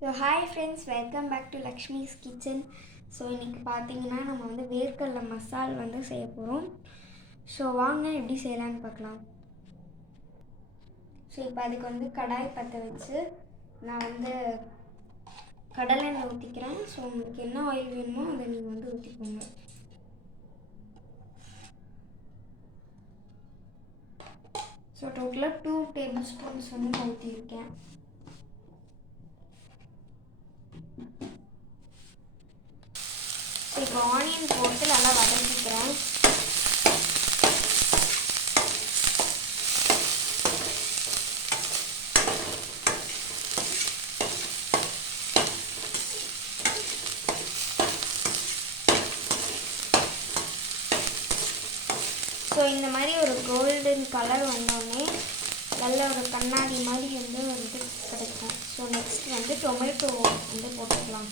So hi friends, welcome back to Lakshmi's kitchen. So இன்றைக்கி பார்த்தீங்கன்னா நம்ம வந்து வேர்க்கடலை மசால் வந்து செய்ய போகிறோம். ஸோ வாங்க எப்படி செய்யலான்னு பார்க்கலாம். ஸோ இப்போ அதுக்கு வந்து கடாய் பற்ற வச்சு நான் வந்து கடலெண்ணெய் ஊற்றிக்கிறேன். ஸோ உங்களுக்கு என்ன ஆயில் வேணுமோ அதை நீங்கள் வந்து ஊற்றிக்கோங்க. ஸோ டோட்டலாக 2 டேபிள் ஸ்பூன்ஸ் வந்து நான் ஊற்றிருக்கேன். இப்போ ஆனியன் போட்டு நல்லா வதக்கிக்கிறேன். ஸோ இந்த மாதிரி ஒரு கோல்டன் கலர் வந்தோடனே நல்ல ஒரு கண்ணாடி மாதிரி வந்து கிடைக்கும். ஸோ நெக்ஸ்ட் வந்து டொமேட்டோ வந்து போட்டுக்கலாம்.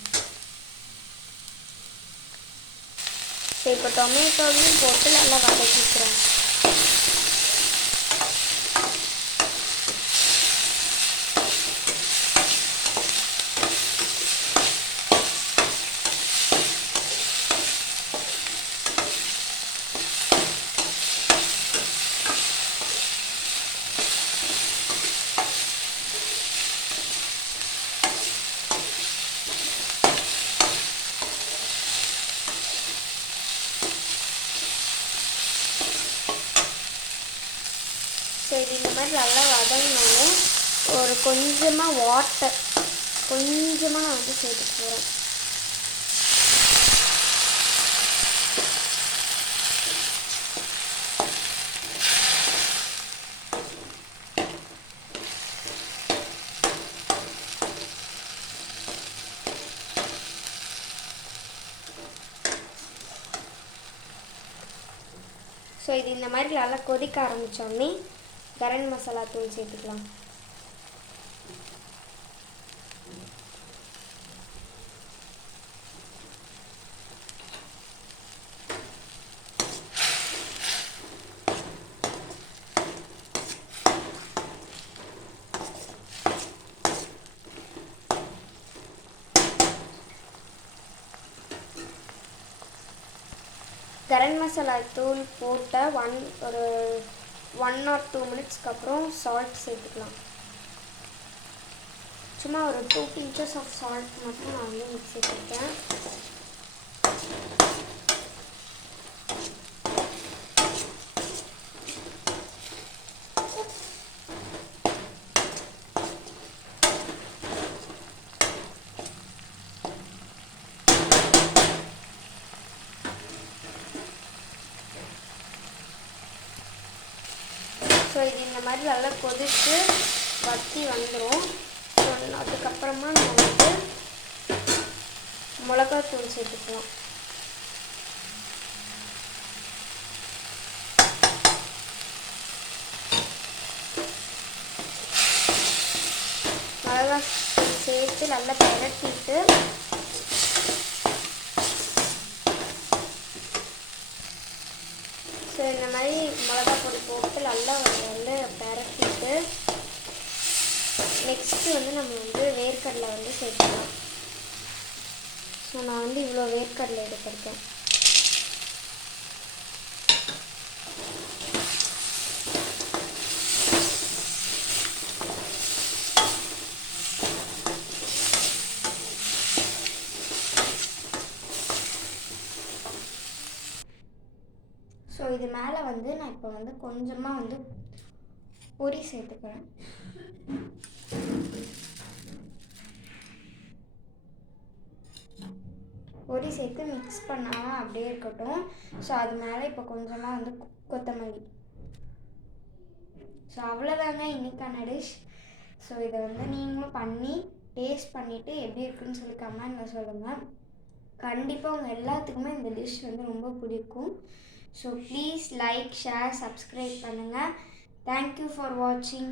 ஸோ இப்போ டொமேட்டோவையும் போட்டு நல்லா வதக்கிக்கிறேன். ஸோ இது இந்த மாதிரி நல்லா வதங்கினோடனே ஒரு கொஞ்சமாக வாட்டர் நான் வந்து சேர்த்துட்டு போகிறேன். ஸோ இது இந்த மாதிரி நல்லா கொதிக்க ஆரம்பித்தோடனே கரம் மசாலா தூள் சேர்த்துக்கலாம். கரம் மசாலா தூள் போட்ட ஒரு 1 or 2 மினிட்ஸ்க்கு அப்புறம் சால்ட் சேர்த்துக்கலாம். சும்மா ஒரு 2 pinches ஆஃப் சால்ட் மட்டும் நான் வந்து மிக்ஸ் சேர்த்துருக்கேன். ஸோ இது இந்த மாதிரி நல்லா கொதித்து வற்றி வந்துடும். ஸோ அதுக்கப்புறமா நம்ம வந்து மிளகாத்தூள் சேர்த்துக்கலாம். மிளகாத்தூள் சேர்த்து நல்லா பிரட்டிட்டு ஸோ இந்த மாதிரி மிளகாப்பொடி போட்டு நல்லா வந்து பிரட்டிட்டு நெக்ஸ்ட்டு வந்து நம்ம வந்து வேர்க்கடலை வந்து சேர்த்துக்கலாம். ஸோ நான் வந்து இவ்வளோ வேர்க்கடலை எடுத்திருக்கேன். ஸோ இது மேலே வந்து நான் இப்போ வந்து கொஞ்சமாக வந்து பொரி சேர்த்துக்கிறேன். பொரி சேர்த்து மிக்ஸ் பண்ணாமல் அப்படியே இருக்கட்டும். ஸோ அது மேலே இப்போ கொஞ்சமாக வந்து கொத்தமல்லி. ஸோ அவ்வளோதாங்க இன்றைக்கான டிஷ். ஸோ இதை வந்து நீங்களும் பண்ணி டேஸ்ட் பண்ணிவிட்டு எப்படி இருக்குன்னு சொல்லி கமெண்ட்டில் சொல்லுங்கள். கண்டிப்பாக உங்கள் எல்லாத்துக்குமே இந்த டிஷ் வந்து ரொம்ப பிடிக்கும். So please like, share, subscribe பண்ணுங்கள். தேங்க்யூ ஃபார் வாட்சிங்.